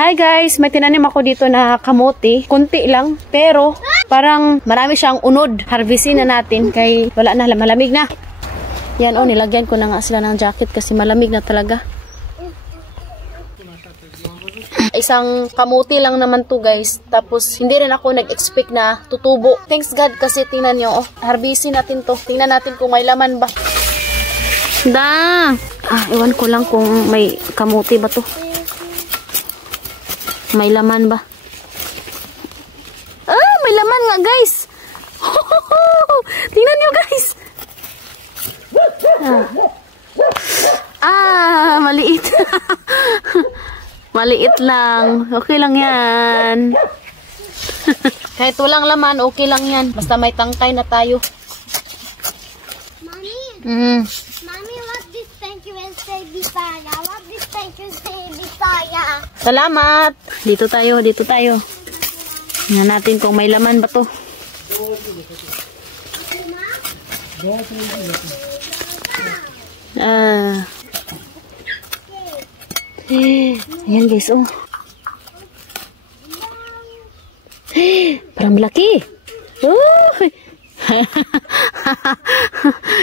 Hi guys, may tinanim ako dito na kamote. Kunti lang, pero parang marami siyang unod. Harvestin na natin kay wala na, malamig na. Yan nilagyan ko na nga sila ng jacket kasi malamig na talaga. Isang kamote lang naman to guys. Tapos hindi rin ako nag-expect na tutubo. Thanks God kasi tingnan nyo, harvestin natin to. Tingnan natin kung may laman ba. Ewan ko lang kung may kamote ba to. May laman ba? May laman nga guys. Tingnan nyo guys. Maliit. Maliit lang. Okay lang yan. Kahit walang laman, okay lang yan. Basta may tangkay na tayo. Mommy. Mommy, what this thank you and say Bisaya? What this thank you say Bisaya? Salamat. Dito tayo. Tingnan natin kung may laman ba to. Ayan guys, parang malaki.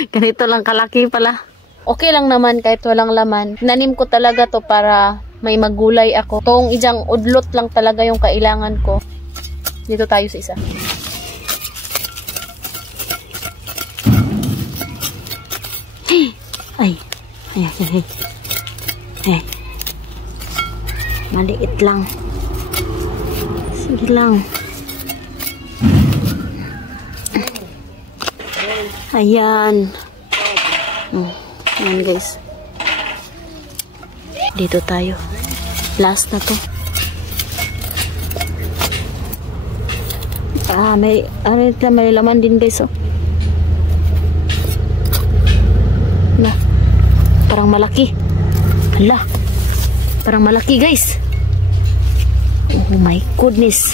Ganito lang kalaki pala. Okay lang naman kahit walang laman. Nanim ko talaga to para may magulay ako. Tong ijang udlot lang talaga yung kailangan ko. Dito tayo sa isa. Ay. Maliit lang. Sige lang. Ayan. Ayan guys. Dito tayo. Last na to. May laman din guys, parang malaki. Hala. Parang malaki guys. Oh my goodness.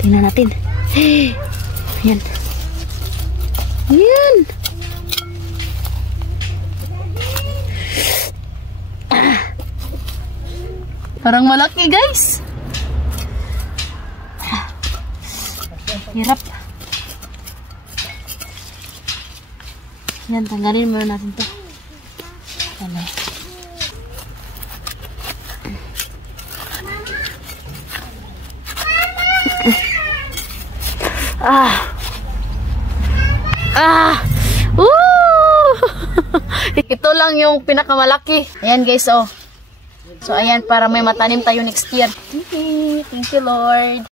Tingnan natin. Ayan. Ayan. Parang malaki guys. Hirap. Yan, tanggalin muna natin to. Ayan. Ito lang yung pinakamalaki. Ayan guys, So ayan, para may matanim tayo next year. Thank you Lord.